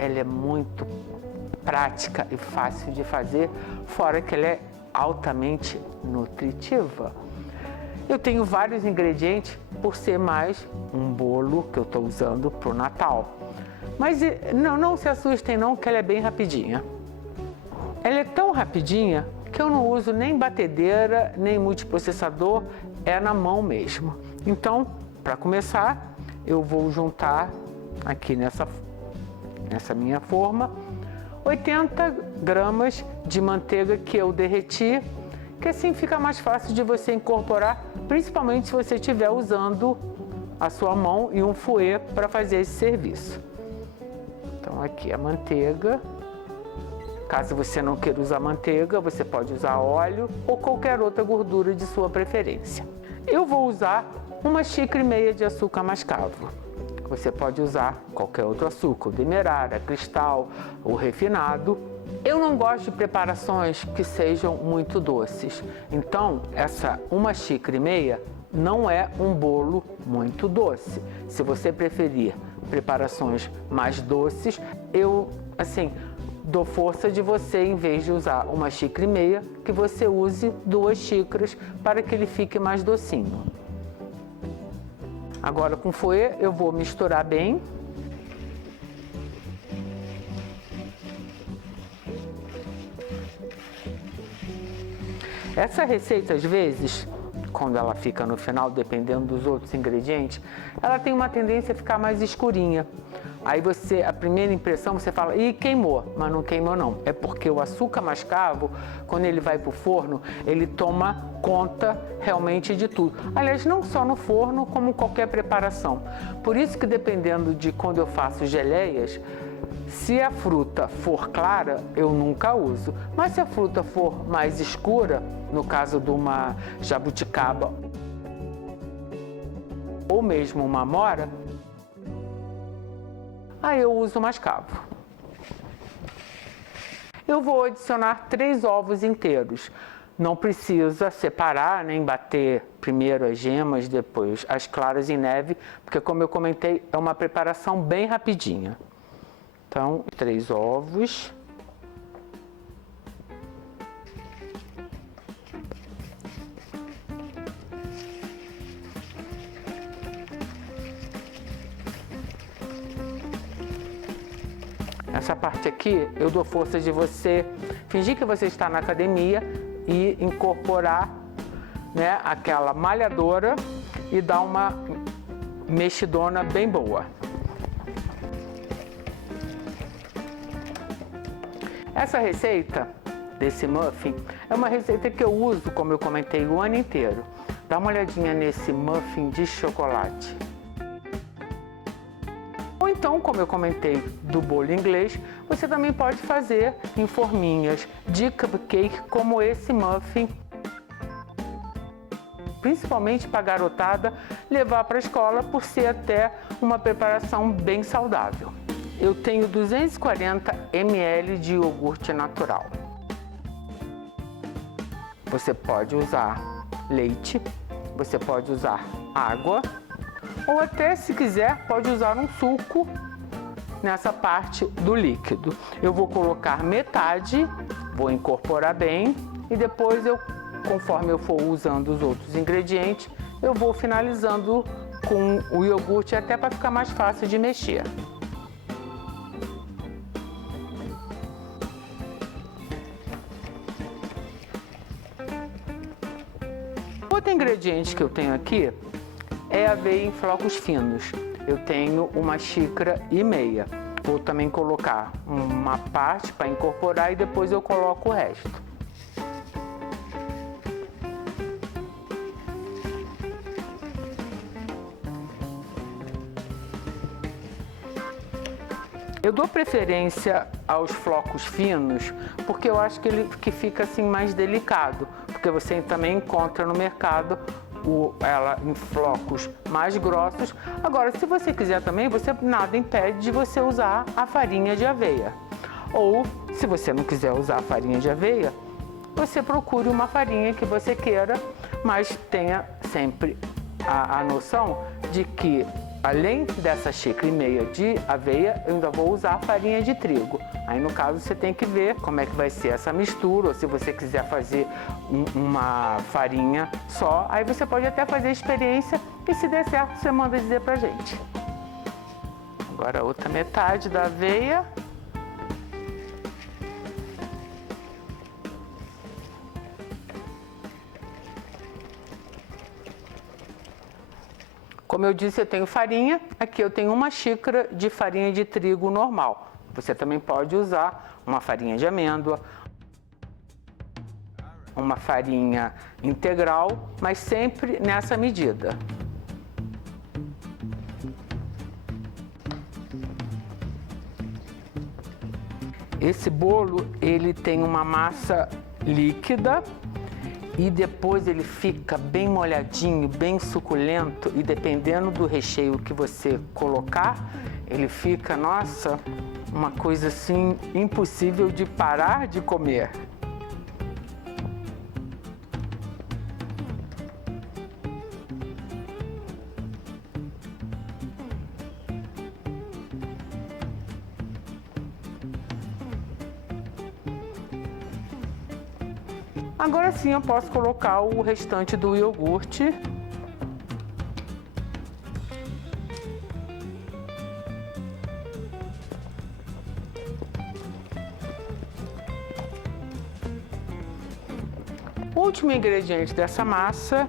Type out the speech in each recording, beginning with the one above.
ela é muito prática e fácil de fazer, fora que ela é altamente nutritiva. Eu tenho vários ingredientes por ser mais um bolo que eu estou usando para o Natal. Mas não se assustem não, que ela é bem rapidinha. Ela é tão rapidinha que eu não uso nem batedeira, nem multiprocessador, é na mão mesmo. Então, para começar, eu vou juntar aqui nessa minha forma 80 gramas de manteiga que eu derreti, que assim fica mais fácil de você incorporar, principalmente se você estiver usando a sua mão e um fouet para fazer esse serviço. Então aqui a manteiga. Caso você não queira usar manteiga, você pode usar óleo ou qualquer outra gordura de sua preferência. Eu vou usar 1,5 xícaras de açúcar mascavo. Você pode usar qualquer outro açúcar, o demerara, cristal ou refinado. Eu não gosto de preparações que sejam muito doces. Então, essa 1,5 xícaras não é um bolo muito doce. Se você preferir preparações mais doces, eu, dou força de você, em vez de usar 1,5 xícaras, que você use 2 xícaras para que ele fique mais docinho. Agora com fouet eu vou misturar bem. Essa receita, às vezes, quando ela fica no final, dependendo dos outros ingredientes, ela tem uma tendência a ficar mais escurinha. Aí a primeira impressão, você fala, ih, queimou, mas não queimou não. É porque o açúcar mascavo, quando ele vai para o forno, ele toma conta realmente de tudo. Aliás, não só no forno, como qualquer preparação. Por isso que dependendo de quando eu faço geleias, se a fruta for clara, eu nunca uso. Mas se a fruta for mais escura, no caso de uma jabuticaba ou mesmo uma amora, aí eu uso mascavo. Eu vou adicionar 3 ovos inteiros. Não precisa separar, nem bater primeiro as gemas, depois as claras em neve, porque como eu comentei, é uma preparação bem rapidinha. Então, 3 ovos. Essa parte aqui, eu dou força de você fingir que você está na academia e incorporar, né, aquela malhadora e dar uma mexidona bem boa. Essa receita desse muffin é uma receita que eu uso, como eu comentei, o ano inteiro. Dá uma olhadinha nesse muffin de chocolate. Ou então, como eu comentei do bolo inglês, você também pode fazer em forminhas de cupcake, como esse muffin. Principalmente para a garotada levar para a escola, por ser até uma preparação bem saudável. Eu tenho 240 ml de iogurte natural. Você pode usar leite, você pode usar água, ou até, se quiser, pode usar um suco nessa parte do líquido. Eu vou colocar metade, vou incorporar bem e depois conforme eu for usando os outros ingredientes, eu vou finalizando com o iogurte, até para ficar mais fácil de mexer. Outro ingrediente que eu tenho aqui é aveia em flocos finos. Eu tenho 1,5 xícaras. Vou também colocar uma parte para incorporar e depois eu coloco o resto. Eu dou preferência aos flocos finos porque eu acho que fica assim mais delicado, porque você também encontra no mercado ela em flocos mais grossos. Agora, se você quiser também, nada impede de você usar a farinha de aveia. Ou, se você não quiser usar a farinha de aveia, você procure uma farinha que você queira, mas tenha sempre a noção de que Além dessa xícara e meia de aveia, eu ainda vou usar farinha de trigo. Aí no caso você tem que ver como é que vai ser essa mistura, ou se você quiser fazer uma farinha só, aí você pode até fazer a experiência e se der certo você manda dizer pra gente. Agora a outra metade da aveia. Como eu disse, eu tenho farinha, aqui eu tenho uma xícara de farinha de trigo normal. Você também pode usar uma farinha de amêndoa, uma farinha integral, mas sempre nessa medida. Esse bolo, ele tem uma massa líquida e depois ele fica bem molhadinho, bem suculento, e dependendo do recheio que você colocar, ele fica, nossa, uma coisa assim impossível de parar de comer. Agora sim eu posso colocar o restante do iogurte. O último ingrediente dessa massa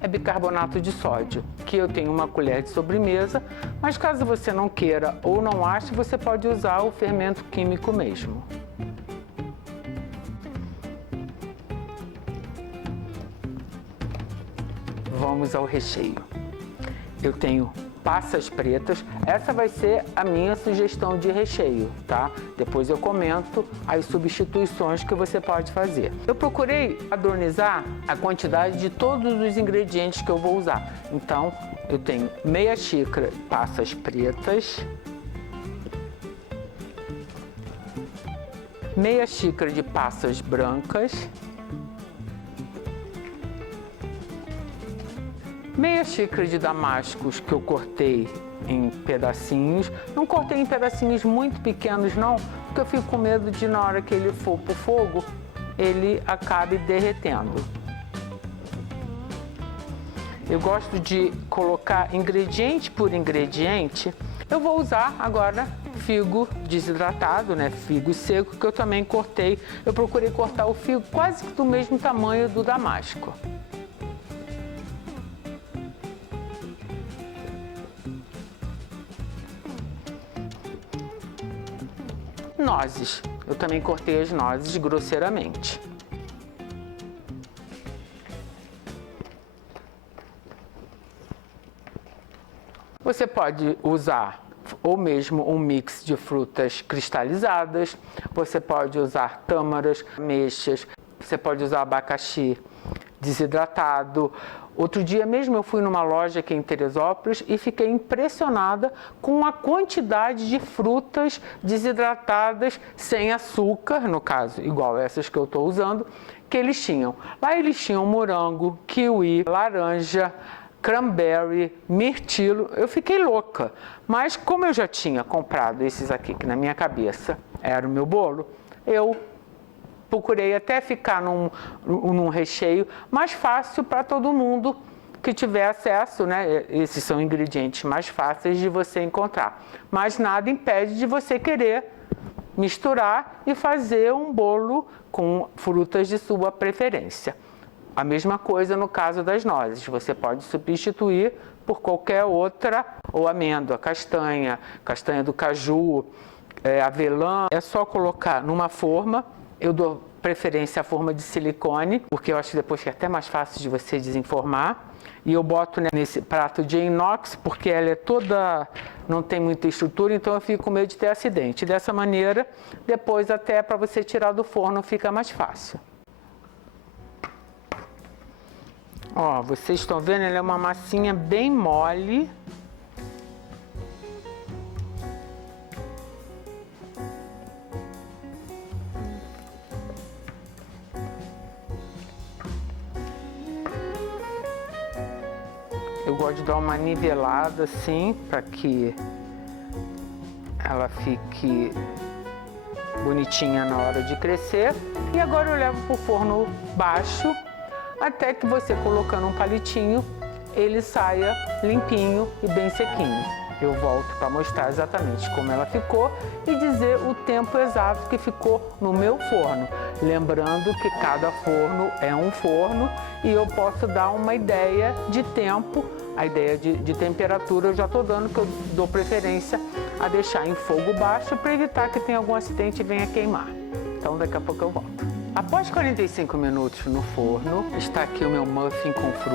é bicarbonato de sódio, que eu tenho uma colher de sobremesa, mas caso você não queira ou não ache, você pode usar o fermento químico mesmo. Vamos ao recheio. Eu tenho passas pretas, essa vai ser a minha sugestão de recheio, tá? Depois eu comento as substituições que você pode fazer. Eu procurei padronizar a quantidade de todos os ingredientes que eu vou usar. Então, eu tenho meia xícara de passas pretas, meia xícara de passas brancas, meia xícara de damascos que eu cortei em pedacinhos. Não cortei em pedacinhos muito pequenos não, porque eu fico com medo de na hora que ele for pro fogo, ele acabe derretendo. Eu gosto de colocar ingrediente por ingrediente. Eu vou usar agora figo desidratado, né? Figo seco, que eu também cortei. Eu procurei cortar o figo quase do mesmo tamanho do damasco. Nozes. Eu também cortei as nozes grosseiramente. Você pode usar ou mesmo um mix de frutas cristalizadas, você pode usar tâmaras, ameixas, você pode usar abacaxi desidratado. Outro dia mesmo eu fui numa loja aqui em Teresópolis e fiquei impressionada com a quantidade de frutas desidratadas sem açúcar, no caso, igual essas que eu estou usando, que eles tinham. Lá eles tinham morango, kiwi, laranja, cranberry, mirtilo. Eu fiquei louca, mas como eu já tinha comprado esses aqui, que na minha cabeça era o meu bolo, eu procurei até ficar num recheio mais fácil para todo mundo que tiver acesso, né? Esses são ingredientes mais fáceis de você encontrar. Mas nada impede de você querer misturar e fazer um bolo com frutas de sua preferência. A mesma coisa no caso das nozes. Você pode substituir por qualquer outra, ou amêndoa, castanha, castanha do caju, avelã. É só colocar numa forma. Eu dou preferência à forma de silicone, porque eu acho que depois que é até mais fácil de você desenformar. E eu boto nesse prato de inox, porque ela é toda, não tem muita estrutura, então eu fico com medo de ter acidente. Dessa maneira, depois até para você tirar do forno fica mais fácil. Ó, vocês estão vendo, ela é uma massinha bem mole. Eu gosto de dar uma nivelada assim, para que ela fique bonitinha na hora de crescer. E agora eu levo para o forno baixo, até que você colocando um palitinho, ele saia limpinho e bem sequinho. Eu volto para mostrar exatamente como ela ficou e dizer o tempo exato que ficou no meu forno. Lembrando que cada forno é um forno e eu posso dar uma ideia de tempo, a ideia de temperatura eu já estou dando, que eu dou preferência a deixar em fogo baixo para evitar que tenha algum acidente e venha queimar. Então daqui a pouco eu volto. Após 45 minutos no forno, está aqui o meu muffin com fruta.